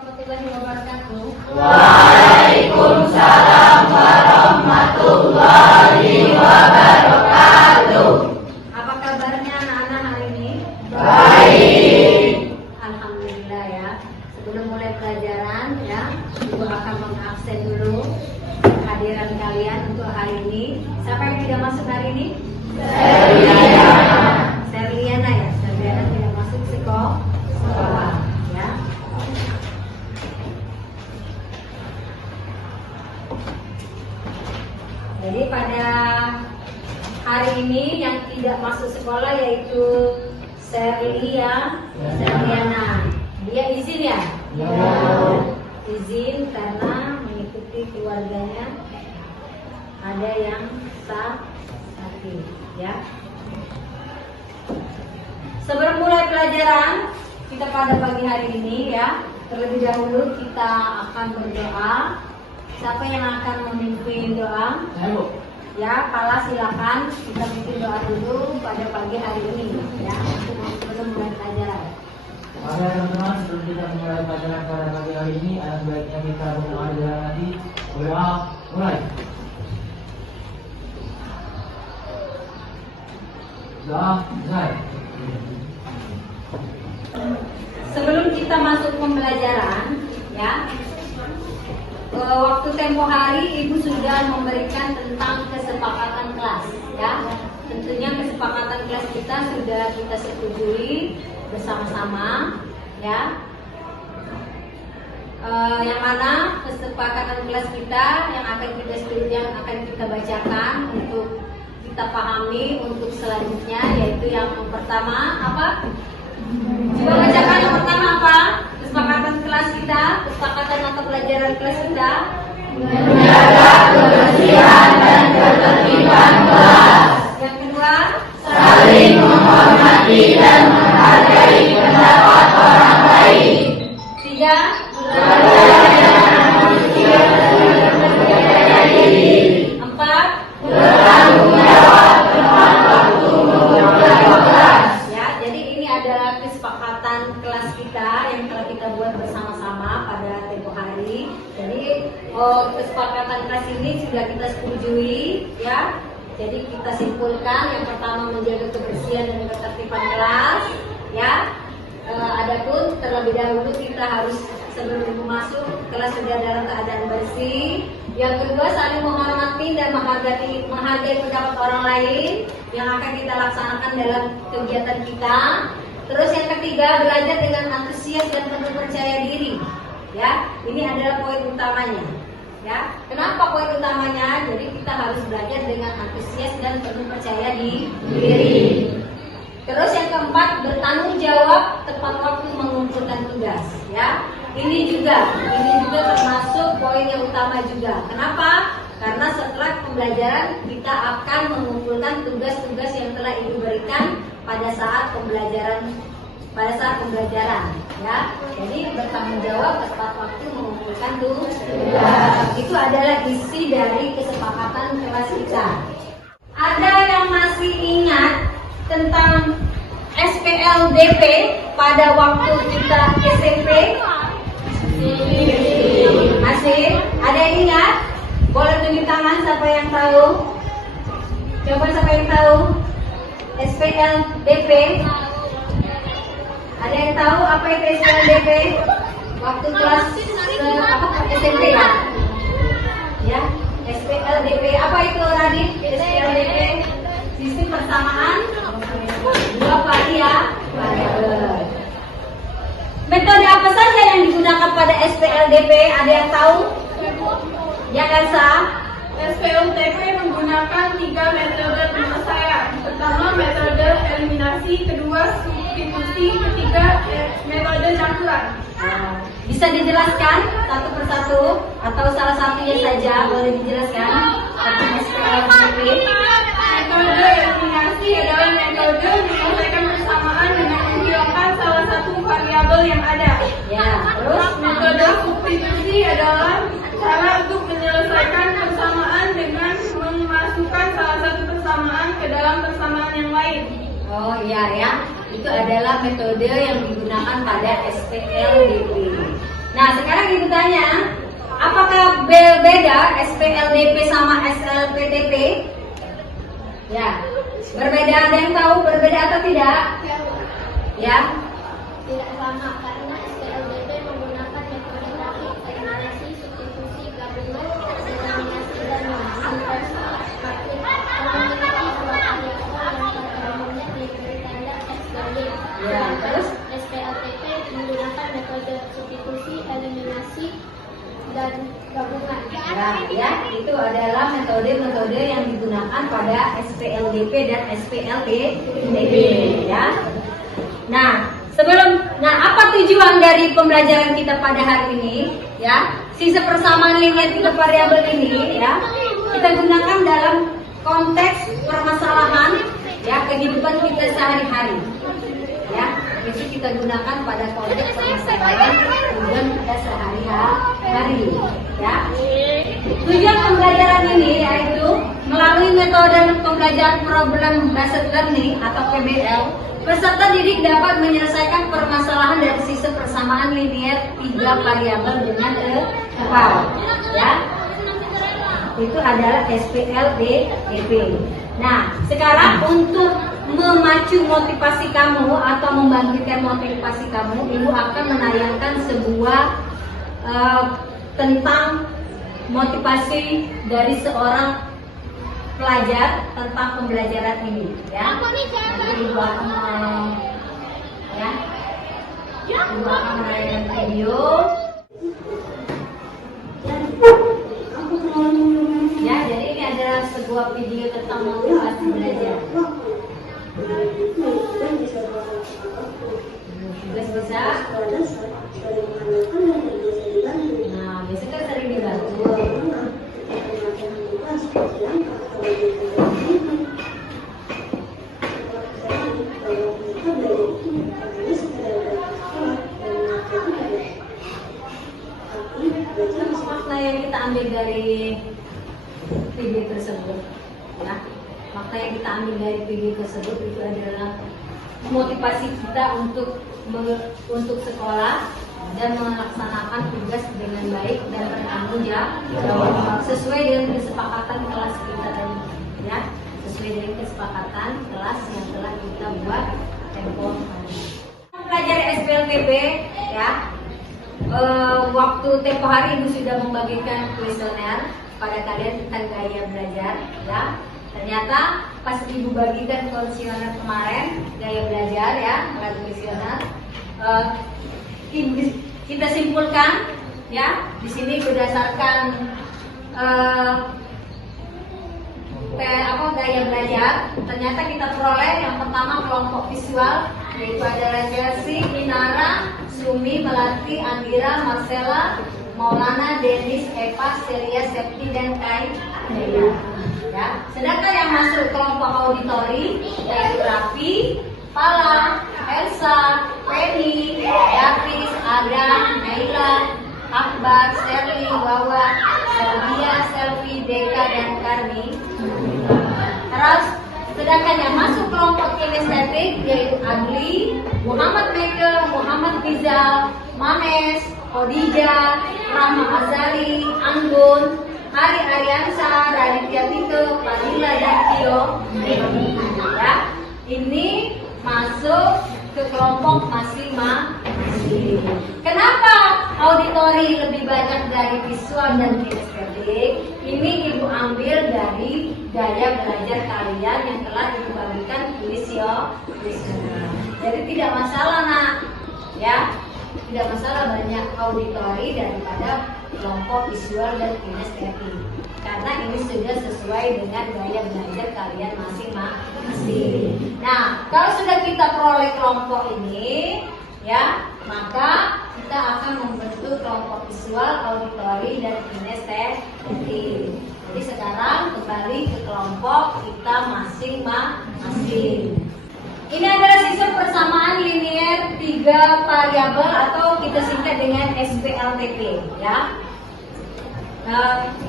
warahmatullahi wabarakatuh. Waalaikumsalam warahmatullahi wabarakatuh. Apa kabarnya anak-anak hari ini? Baik. Alhamdulillah ya. Sebelum mulai pelajaran ya, Ibu akan mengabsen dulu kehadiran kalian untuk hari ini. Siapa yang tidak masuk hari ini? Serliana ya. Serliana tidak masuk sekolah ya. Jadi pada hari ini yang tidak masuk sekolah yaitu Serliana. Dia izin ya? Izin karena mengikuti keluarganya ada yang sakit ya. Sebelum mulai pelajaran kita pada pagi hari ini ya, terlebih dahulu kita akan berdoa. Siapa yang akan memimpin doa? Ya, Pala silakan kita bikin doa dulu pada pagi hari ini ya, sebelum mulai pelajaran. Oke teman-teman, sebelum kita mulai pelajaran pada pagi hari ini, ada baiknya kita berdoa dengan hati. Berdoa, mulai. Doa, mulai. Sebelum kita masuk pembelajaran, ya, waktu tempo hari Ibu sudah memberikan tentang kesepakatan kelas, ya. Tentunya kesepakatan kelas kita sudah kita setujui bersama-sama, ya. Yang mana kesepakatan kelas kita yang akan kita bacakan untuk kita pahami untuk selanjutnya, yaitu yang pertama apa? Coba bacakan yang pertama apa? Kesepakatan kelas kita, kesepakatan atau pelajaran kelas kita. Menjaga kebersihan dan ketertiban kelas. Yang kedua, Saling menghormati dan menghargai pendapat orang lain. tiga, Belajar manusia dan menjaga diri. empat, Bertanggung jawab teman waktu mengerjakan kelas. ya. Jadi ini adalah kesepakatan kelas kita yang telah kita buat bersama-sama pada tempo hari. Jadi kesepakatan kelas ini sudah kita setujui, ya. Jadi kita simpulkan yang pertama menjaga kebersihan dan ketertiban kelas, ya. Adapun terlebih dahulu kita harus sebelum masuk kelas sudah dalam keadaan bersih. Yang kedua saling menghormati dan menghargai pendapat orang lain yang akan kita laksanakan dalam kegiatan kita. Terus yang ketiga belajar dengan antusias dan penuh percaya diri. Ya, ini adalah poin utamanya. Ya, kenapa poin utamanya? Jadi kita harus belajar dengan antusias dan penuh percaya diri. Terus yang keempat bertanggung jawab tepat waktu mengumpulkan tugas. Ya, ini juga termasuk poin yang utama juga. Kenapa? Karena setelah pembelajaran kita akan mengumpulkan tugas-tugas yang telah Ibu berikan pada saat pembelajaran. Ya, jadi bertanggung jawab tepat waktu mengumpulkan tugas. Itu adalah isi dari kesepakatan kelas kita. Ada yang masih ingat tentang SPLDP pada waktu kita SMP? Masih? Ada yang ingat? Boleh tunjuk tangan siapa yang tahu? Coba siapa yang tahu? SPLDP? Ada yang tahu apa itu SPLDP? Waktu kelas SMP ya? Ya, SPLDP. Apa itu Radit? SPLDP? Sistem persamaan dua variabel. Metode apa saja yang digunakan pada SPLDP? Ada yang tahu? Ya, Elsa? SPLDP menggunakan 3 metode penyelesaian. Pertama, metode eliminasi, kedua, substitusi, ketiga, metode campuran. Bisa dijelaskan satu persatu atau salah satunya saja boleh dijelaskan tentang SPLDP? Metode eliminasi adalah metode menyelesaikan persamaan dengan menghilangkan salah satu variabel yang ada. Ya, terus Metode substitusi adalah cara untuk menyelesaikan persamaan dengan memasukkan salah satu persamaan ke dalam persamaan yang lain. oh iya ya, itu adalah metode yang digunakan pada SPLDP. Nah, sekarang ibu tanya, apakah beda SPLDP sama SLPTP? Ya, berbeda. Ada yang tahu berbeda atau tidak? Ya, Tidak sama karena SPLDP menggunakan metode grafik, eliminasi, substitusi, gabungan, eliminasi, dan inversi. Memiliki dua variabel yang pada umumnya diberi tanda X dan Y. ya. Terus SPLTP menggunakan metode substitusi, eliminasi, dan gabungan. ya, itu adalah metode-metode yang digunakan pada SPLDP dan SPLTP, ya. Nah, apa tujuan dari pembelajaran kita pada hari ini, ya? Sisa persamaan linear tiga variabel ini, ya, kita gunakan dalam konteks permasalahan, ya, kehidupan kita sehari-hari, ya. Itu kita gunakan pada konteks permasalahan kehidupan kita sehari-hari, ya. Tujuan pembelajaran ini yaitu melalui metode pembelajaran problem based learning atau PBL, peserta didik dapat menyelesaikan permasalahan dari sisa persamaan linear tiga variabel dengan tepat, ya. Itu adalah SPLDP. Nah, sekarang untuk memacu motivasi kamu atau membangkitkan motivasi kamu, ibu akan menayangkan sebuah tentang motivasi dari seorang pelajar tentang pembelajaran ini, ya. Nanti ibu akan ibu akan menayangkan video, ya. Jadi ini adalah sebuah video tentang motivasi belajar. Bisa. Nah, biasanya kan sering dibantu. Makna yang kita ambil dari video tersebut, ya. Makna yang kita ambil dari video tersebut itu adalah motivasi kita untuk sekolah dan melaksanakan tugas dengan baik dan bertanggung jawab sesuai dengan kesepakatan kelas kita tadi, ya. Sesuai dengan kesepakatan kelas yang telah kita buat tempo hari. Pelajari SPLTP, ya. Waktu tempo hari ibu sudah membagikan kuesioner pada kalian tentang gaya belajar, ya. Ternyata pas ibu bagikan kuesioner kemarin gaya belajar, ya, melalui kuesioner, kita simpulkan, ya, di sini berdasarkan gaya belajar. Ternyata kita peroleh yang pertama kelompok visual, yaitu adalah Chelsea, Inara, Sumi, Melati, Andira, Marcella, Maulana, Denis, Eva, Celia, Septi, dan Kai. Ya. Sedangkan yang masuk kelompok auditori yaitu Raffi, Pala, Elsa, Penny, Davis, Adam, Naila, Akbar, Sherly, Wawa, Sylvia, Selvi, Deka, dan Karmi. Terus sedangkan yang masuk kelompok kinestetik yaitu Adli, Muhammad Michael, Muhammad Rizal, Mahes, Khadijah, Rahma Azali, Anggun, Hari Ariansa, Raditya Tito, Fadila, dan Tio. Ya, ini masuk ke kelompok masing-masing. Kenapa auditori lebih banyak dari visual dan kinestetik? Ini ibu ambil dari gaya belajar kalian yang telah ibu bagikan kuesioner. Jadi tidak masalah, nak, ya, tidak masalah banyak auditori daripada kelompok visual dan kinestetik, karena ini sudah sesuai dengan gaya belajar kalian masing-masing. Nah, kalau sudah kita peroleh kelompok ini, ya, maka kita akan membentuk kelompok visual, auditori, dan kinestetik. Jadi sekarang kembali ke kelompok kita masing-masing. Ini adalah sisa persamaan linear tiga variabel atau kita singkat dengan SPLTP, ya.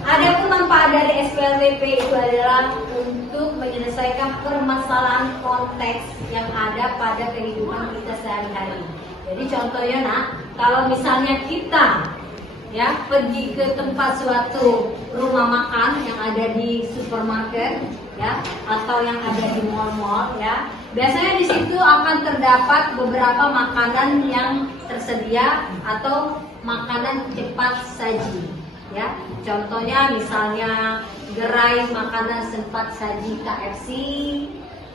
Adapun manfaat dari SPLTP itu adalah untuk menyelesaikan permasalahan konteks yang ada pada kehidupan kita sehari-hari. Jadi contohnya nak, kalau misalnya kita ya pergi ke tempat suatu rumah makan yang ada di supermarket ya atau yang ada di mall-mall ya, biasanya di situ akan terdapat beberapa makanan yang tersedia atau makanan cepat saji ya. Contohnya misalnya gerai makanan cepat saji KFC,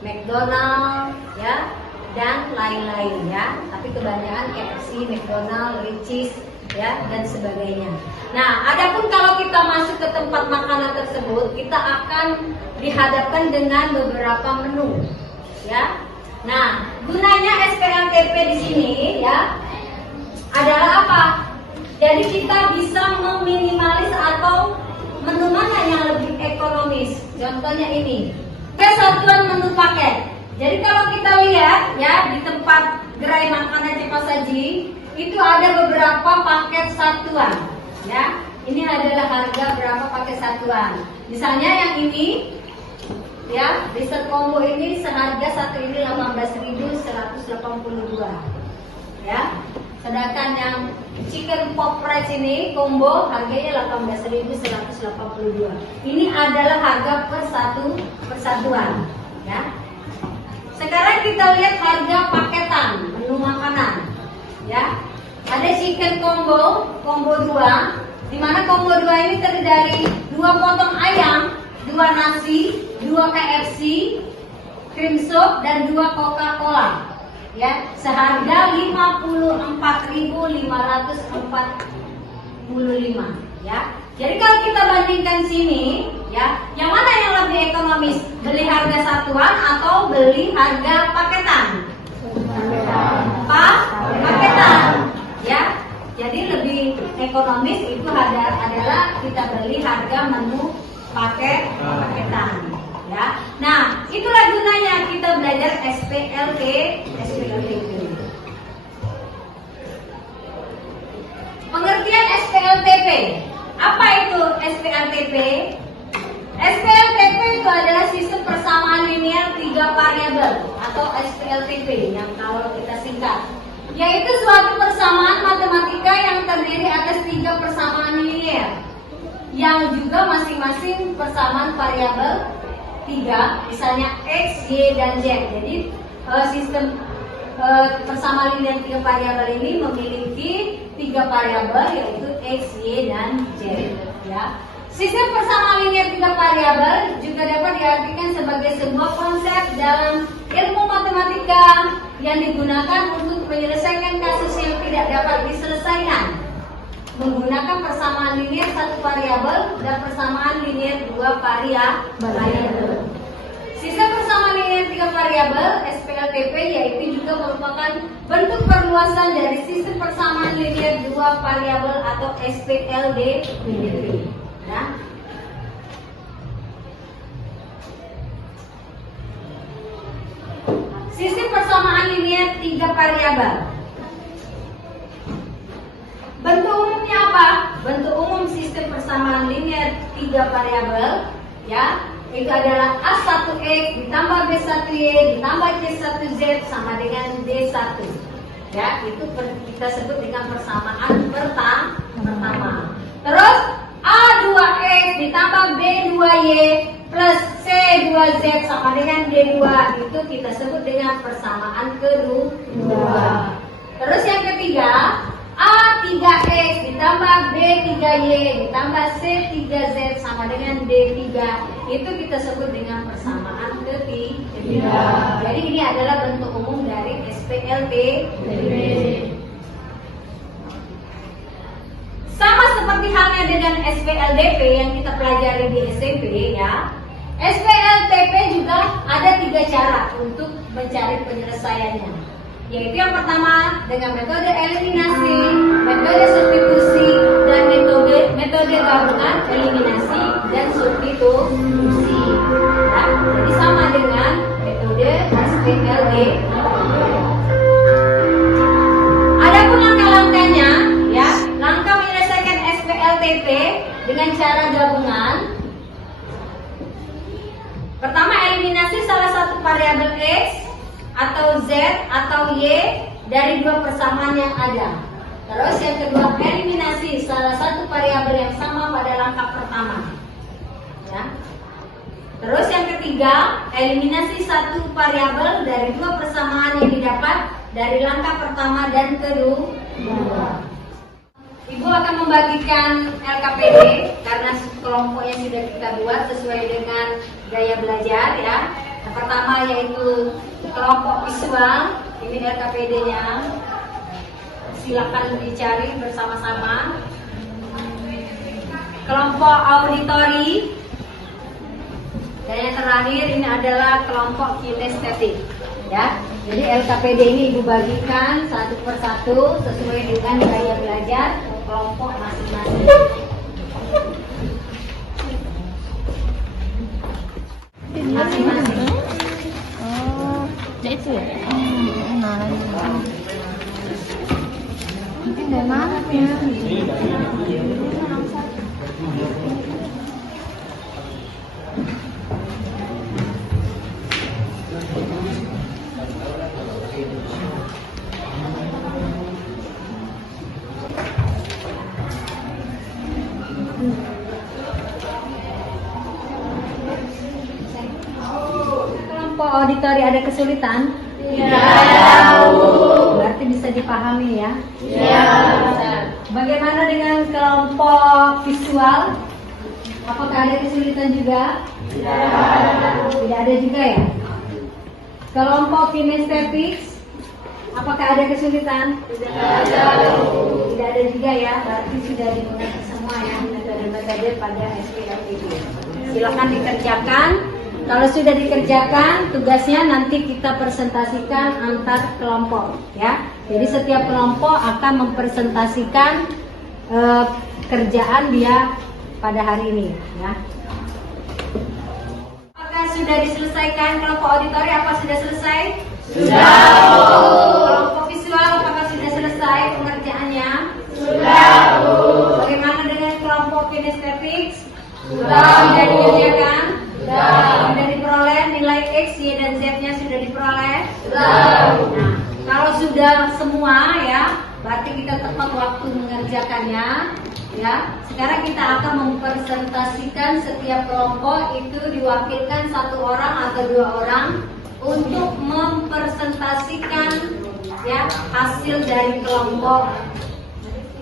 McDonald ya dan lain-lain ya. Tapi kebanyakan KFC, McDonald, Richeese ya dan sebagainya. Nah, adapun kalau kita masuk ke tempat makanan tersebut, kita akan dihadapkan dengan beberapa menu ya. Nah, gunanya SPLTP di sini ya adalah apa? Jadi kita bisa meminimalis atau menu mana yang lebih ekonomis. Contohnya ini, kesatuan menu paket. Jadi kalau kita lihat ya di tempat gerai makanan cepat saji itu ada beberapa paket satuan ya. Ini adalah harga berapa paket satuan. Misalnya yang ini ya, dessert combo ini seharga satu ini 18.182 ya. Sedangkan yang chicken pop rice ini combo harganya 18.182. Ini adalah harga per satuan ya. Sekarang kita lihat harga paketan menu makanan ya. Ada chicken combo 2, di mana combo 2 ini terdiri dari 2 potong ayam, 2 nasi, 2 KFC, cream soup dan 2 Coca-Cola ya, seharga 54.545 ya. Jadi kalau kita bandingkan sini ya, yang mana yang lebih ekonomis? Beli harga satuan atau beli harga paketan? Paketan ya. Jadi lebih ekonomis itu adalah kita beli harga menu paketan ya. Nah, itulah gunanya kita belajar SPLTP. Pengertian SPLTP. Apa itu SPLTP? SPLTP itu adalah sistem persamaan linear 3 variabel atau SPLTP yang kalau kita singkat, yaitu suatu persamaan matematika yang terdiri atas 3 persamaan linear yang juga masing-masing persamaan variabel 3, misalnya X, Y, dan Z. Jadi sistem persamaan linear 3 variabel ini memiliki 3 variabel yaitu X, Y, dan Z ya. Sistem persamaan linear 3 variabel juga dapat diartikan sebagai sebuah konsep dalam ilmu matematika yang digunakan untuk menyelesaikan kasus yang tidak dapat diselesaikan menggunakan persamaan linear 1 variabel dan persamaan linear 2 variabel. Sistem persamaan linear 3 variabel SPLTP yaitu juga merupakan bentuk perluasan dari sistem persamaan linear 2 variabel atau SPLDP. Ya. Sistem persamaan linear 3 variabel. Bentuk umumnya apa? Bentuk umum sistem persamaan linear 3 variabel ya, itu adalah A1X ditambah B1Y ditambah C1Z sama dengan D1 ya. Itu kita sebut dengan persamaan pertama. Terus A2X ditambah B2Y plus C2Z sama dengan D2 itu kita sebut dengan persamaan kedua. Terus yang ketiga, A3X ditambah B3Y ditambah C3Z sama dengan D3 itu kita sebut dengan persamaan ketiga. Jadi ini adalah bentuk umum dari SPLTP. Sama seperti halnya dengan SPLDP yang kita pelajari di SMP ya. SPLTP juga ada 3 cara untuk mencari penyelesaiannya, yaitu yang pertama dengan metode eliminasi, metode substitusi, dan metode gabungan eliminasi dan substitusi. Ya, jadi sama dengan metode SPLTP. Adapun langkah-langkahnya, ya, langkah menyelesaikan SPLTP dengan cara gabungan. Pertama, eliminasi salah satu variabel X atau Z atau Y dari dua persamaan yang ada. Terus yang kedua, eliminasi salah satu variabel yang sama pada langkah pertama. Ya. Terus yang ketiga, eliminasi satu variabel dari dua persamaan yang didapat dari langkah pertama dan kedua. Ibu akan membagikan LKPD karena kelompoknya sudah kita buat sesuai dengan gaya belajar ya. Yang pertama yaitu kelompok visual, ini LKPD-nya. Silakan dicari bersama-sama. Kelompok auditori. Dan yang terakhir ini adalah kelompok kinestetik. Ya, jadi LKPD ini ibu bagikan satu persatu sesuai dengan gaya belajar kelompok masing-masing. Masing-masing. Oh, itu ya? Nah, mungkin dari mana ya? Kelompok auditori ada kesulitan? Ya. Berarti bisa dipahami ya? Ya. Bagaimana dengan kelompok visual? Apakah ada kesulitan juga? Tidak ada juga ya? Kelompok kinestetik, apakah ada kesulitan? Tidak ada juga ya? Berarti sudah dimengerti semua ya metode-metode pada SPLTB. Silakan dikerjakan. Kalau sudah dikerjakan, tugasnya nanti kita presentasikan antar kelompok ya. Jadi setiap kelompok akan mempresentasikan kerjaan dia pada hari ini ya. Apakah sudah diselesaikan kelompok auditori? Apa sudah selesai? Sudah. Kelompok visual apakah sudah selesai pengerjaannya? Sudah. Bagaimana dengan kelompok kinestetik? Sudah. Sudah dikerjakan? Sudah. Sudah diperoleh nilai X, Y, dan Z-nya sudah diperoleh? Sudah. Nah, kalau sudah semua ya, berarti kita tepat waktu mengerjakannya ya. Sekarang kita akan mempresentasikan setiap kelompok itu diwakilkan satu orang atau dua orang untuk mempresentasikan ya hasil dari kelompok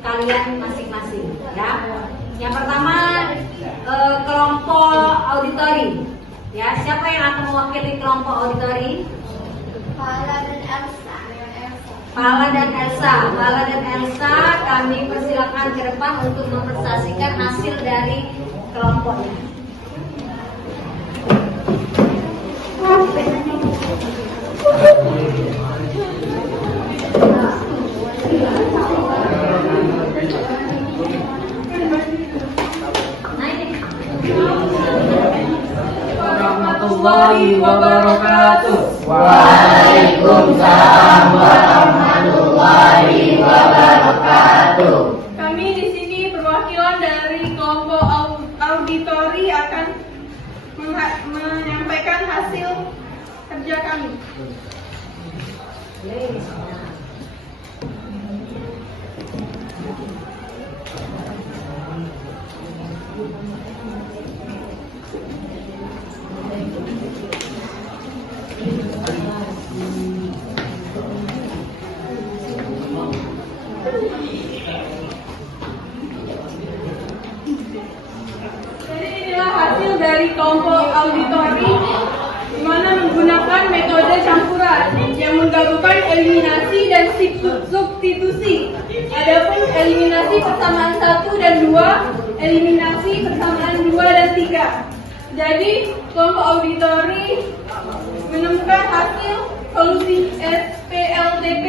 kalian masing-masing ya. Yang pertama kelompok auditori ya. Siapa yang akan mewakili kelompok auditori? Pahala dan Elsa. Pahala dan Elsa. Pahala dan Elsa kami persilakan ke depan untuk mempresentasikan hasil dari kelompoknya. Warahmatullahi wabarakatuh. Waalaikumsalam warahmatullahi wabarakatuh. Kami di sini perwakilan dari kelompok auditori akan menyampaikan hasil kerja kami. Jadi inilah hasil dari kelompok auditori di mana menggunakan metode campuran yang menggabungkan eliminasi dan substitusi. Adapun eliminasi persamaan 1 dan 2, eliminasi persamaan 2 dan 3. Jadi kelompok auditori menemukan hasil solusi SPLTP.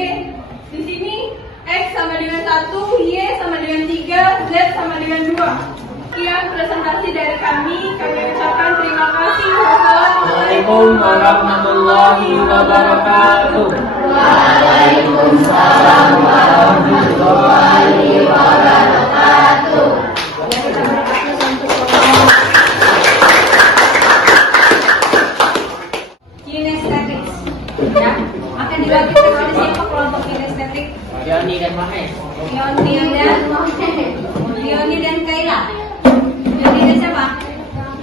Di sini X sama dengan 1, Y sama dengan 3, Z sama dengan 2. Sekian presentasi dari kami ucapkan terima kasih. Assalamualaikum warahmatullahi wabarakatuh. Waalaikumsalam warahmatullahi wabarakatuh. kinesthetik? Yoni dan Mahes. Yoni dan Kaila. Yoni dan siapa?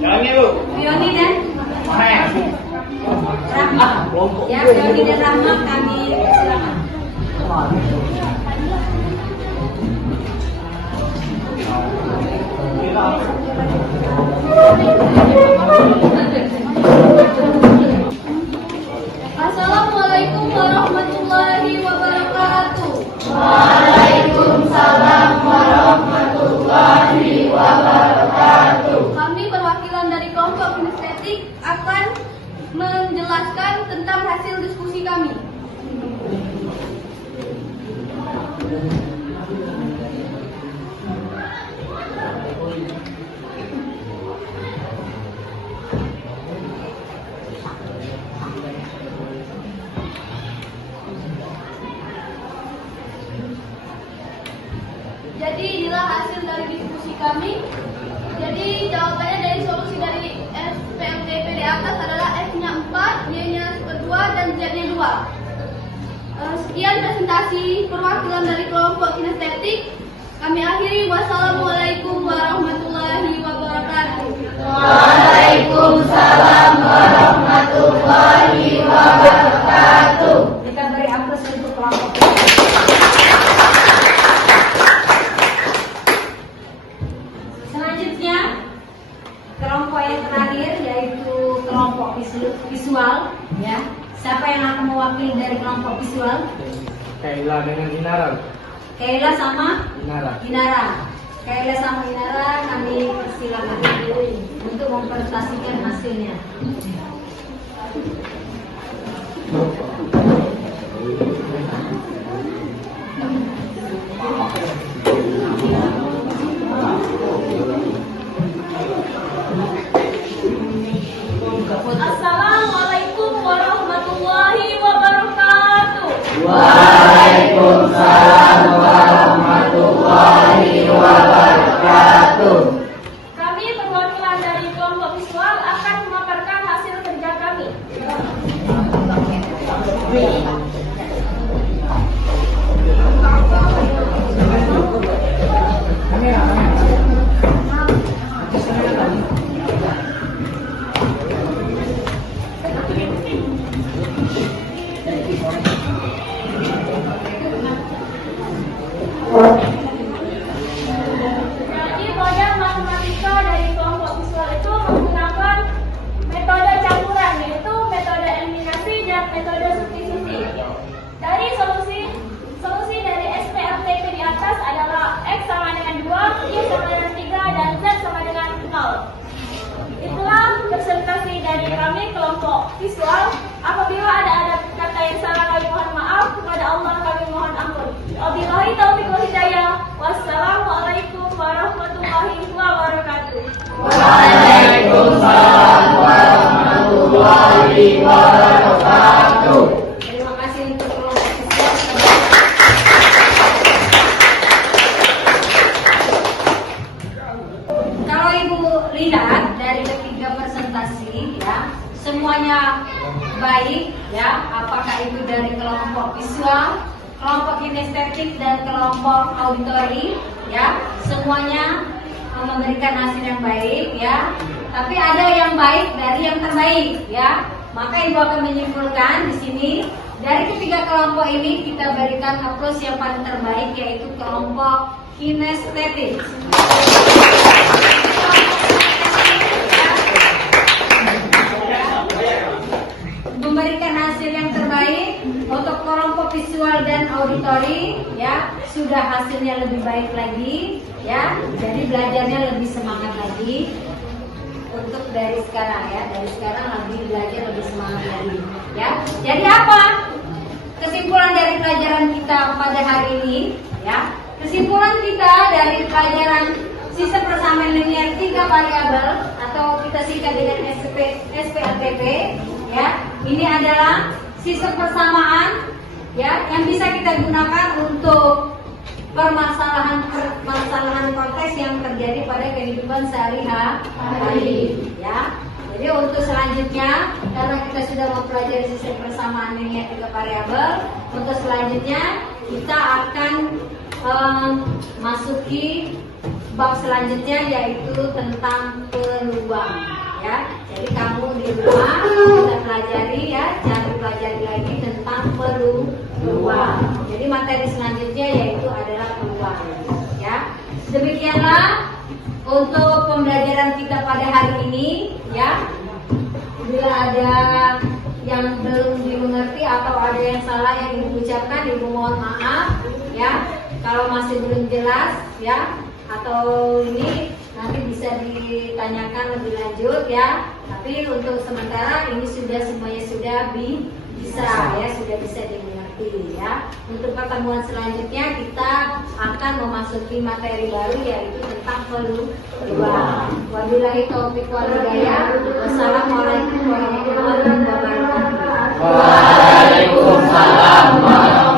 Yoni Bu. Yoni dan Mahes. Rahma. Ya, Yoni dan Rahma kami silakan. Assalamualaikum warahmatullahi wabarakatuh. Waalaikumsalam warahmatullahi wabarakatuh. Kami perwakilan dari kelompok kinestetik akan menjelaskan tentang hasil diskusi kami. Jadi inilah hasil dari diskusi kami. Jadi jawabannya dari solusi dari SPLTP di atas adalah F-nya 4, Y-nya 2, dan Z-nya 2. Sekian presentasi perwakilan dari kelompok kinestetik. Kami akhiri. Wassalamualaikum warahmatullahi wabarakatuh. Waalaikumsalam warahmatullahi wabarakatuh. Kita beri aplaus untuk kelompok. Selanjutnya kelompok yang terakhir yaitu kelompok visual, ya. Siapa yang akan mewakili dari kelompok visual? Kaila dengan Inara. Kaila sama Inara. Inara. Kaila sama Inara kami persilakan untuk mempresentasikan hasilnya. Assalamualaikum warahmatullahi wabarakatuh. Waalaikumsalam warahmatullahi wabarakatuh. Kami perwakilan dari kelompok visual akan memaparkan hasil kerja kami. Jadi model matematika dari kelompok visual itu menggunakan metode campuran, yaitu metode eliminasi dan metode substitusi. Dari solusi dari SPLTP di atas adalah X sama dengan 2, Y sama dengan 3, dan Z sama dengan 0. Itulah presentasi dari kami kelompok visual. Apabila ada kata yang salah kami mohon maaf, kepada Allah kami mohon ampun. Wabillahi taufiq wal hidayah. Wassalamualaikum warahmatullahi wabarakatuh. Waalaikumsalam warahmatullahi wabarakatuh. Terima kasih untuk kelompok visual. Kalau Ibu lihat dari ketiga presentasi, ya, semuanya baik, ya. Apakah itu dari kelompok visual, kelompok kinestetik, dan kelompok auditori, ya, semuanya memberikan hasil yang baik, ya. Tapi ada yang baik dari yang terbaik, ya. Maka Ibu akan menyimpulkan di sini dari ketiga kelompok ini kita berikan aplaus yang paling terbaik yaitu kelompok kinestetik. Memberikan hasil yang terbaik untuk kelompok visual dan auditori, ya, sudah hasilnya lebih baik lagi, ya, jadi belajarnya lebih semangat lagi untuk dari sekarang, ya, dari sekarang lagi belajar lebih semangat lagi, ya. Jadi apa kesimpulan dari pelajaran kita pada hari ini, ya? Kesimpulan kita dari pelajaran sistem persamaan linear 3 variabel atau kita singkat dengan SPLTP, ya. Ini adalah sistem persamaan, ya, yang bisa kita gunakan untuk permasalahan konteks yang terjadi pada kehidupan sehari-hari, ya. Jadi untuk selanjutnya, karena kita sudah mempelajari sistem persamaan linear 3 variabel, untuk selanjutnya kita akan masuki bab selanjutnya yaitu tentang peluang ya. Jadi kamu di rumah kita pelajari ya, jangan pelajari lagi tentang peluang. Jadi materi selanjutnya yaitu adalah peluang ya. Demikianlah untuk pembelajaran kita pada hari ini ya. Bila ada yang belum dimengerti atau ada yang salah yang ibu ucapkan, ibu mohon maaf ya. Kalau masih belum jelas ya, atau ini nanti bisa ditanyakan lebih lanjut ya. Tapi untuk sementara ini semuanya sudah bisa ya, sudah bisa dimengerti ya. Untuk pertemuan selanjutnya kita akan memasuki materi baru yaitu tentang peluang. Wabillahi taufiq wal hidayah. Wassalamualaikum warahmatullahi wabarakatuh. Waalaikumsalam.